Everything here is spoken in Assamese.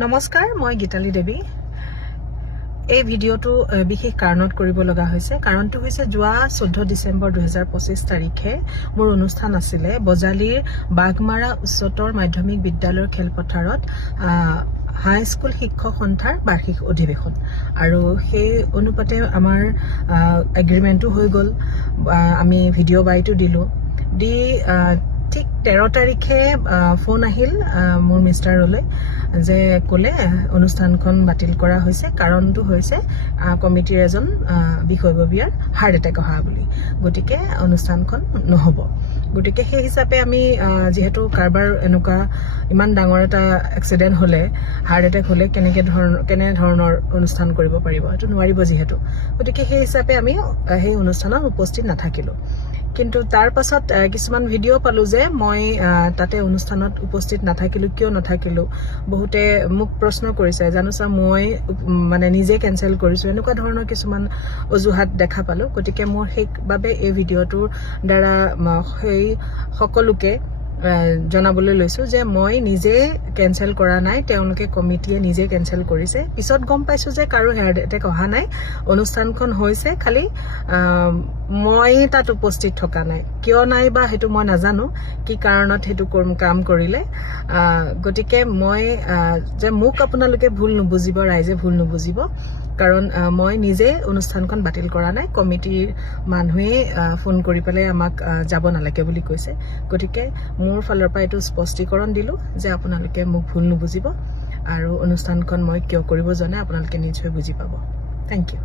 নমস্কাৰ, মই গীতালি দেৱী। এই ভিডিঅ'টো বিশেষ কাৰণত কৰিব লগা হৈছে। কাৰণটো হৈছে যোৱা 14 ডিচেম্বৰ 2025 তাৰিখে মোৰ অনুষ্ঠান আছিলে বজালীৰ বাগমাৰা উচ্চতৰ মাধ্যমিক বিদ্যালয়ৰ খেলপথাৰত হাইস্কুল শিক্ষক সন্থাৰ বাৰ্ষিক অধিৱেশন। আৰু সেই অনুপাতে আমাৰ এগ্ৰিমেণ্টটো হৈ গ'ল। আমি ভিডিঅ' বাইটো দিলোঁ। দি ঠিক 13 তাৰিখে ফোন আহিল মোৰ মিষ্টাৰলৈ যে ক'লে অনুষ্ঠানখন বাতিল কৰা হৈছে। কাৰণটো হৈছে কমিটিৰ এজন বিষয়ববীয়াৰ হাৰ্ট এটেক অহা বুলি, গতিকে অনুষ্ঠানখন নহ'ব। গতিকে সেই হিচাপে আমি যিহেতু কাৰোবাৰ এনেকুৱা ইমান ডাঙৰ এটা এক্সিডেণ্ট হ'লে, হাৰ্ট এটেক হ'লে কেনে ধৰণৰ অনুষ্ঠান কৰিব পাৰিব, সেইটো নোৱাৰিব যিহেতু। গতিকে সেই হিচাপে আমি সেই অনুষ্ঠানত উপস্থিত নাথাকিলোঁ। কিন্তু তাৰ পাছত কিছুমান ভিডিঅ' পালোঁ যে মই তাতে অনুষ্ঠানত উপস্থিত নাথাকিলোঁ। কিয় নাথাকিলোঁ? বহুতে মোক প্ৰশ্ন কৰিছে, জানো ছাৰ মই মানে নিজে কেঞ্চেল কৰিছোঁ, এনেকুৱা ধৰণৰ কিছুমান অজুহাত দেখা পালোঁ। গতিকে মোৰ সেইবাবে এই ভিডিঅ'টোৰ দ্বাৰা সেই সকলোকে জনাবলৈ লৈছোঁ যে মই নিজে কেঞ্চেল কৰা নাই, তেওঁলোকে কমিটিয়ে নিজে কেঞ্চেল কৰিছে। পিছত গম পাইছোঁ যে কাৰো হাৰ্ট এটেক অহা নাই, অনুষ্ঠানখন হৈছে, খালি মই তাত উপস্থিত থকা নাই। কিয় নাই বা সেইটো মই নাজানো, কি কাৰণত সেইটো কাম কৰিলে। গতিকে মই যে মোক আপোনালোকে ভুল নুবুজিব, ৰাইজে ভুল নুবুজিব, কাৰণ মই নিজে অনুষ্ঠানখন বাতিল কৰা নাই। কমিটিৰ মানুহে ফোন কৰি পেলাই আমাক যাব নালাগে বুলি কৈছে। গতিকে মোৰ ফালৰ পৰা এইটো স্পষ্টীকৰণ দিলোঁ যে আপোনালোকে মোক ভুল নুবুজিব, আৰু অনুষ্ঠানখন মই কিয় কৰিব জনাই আপোনালোকে নিশ্চয় বুজি পাব। Thank U.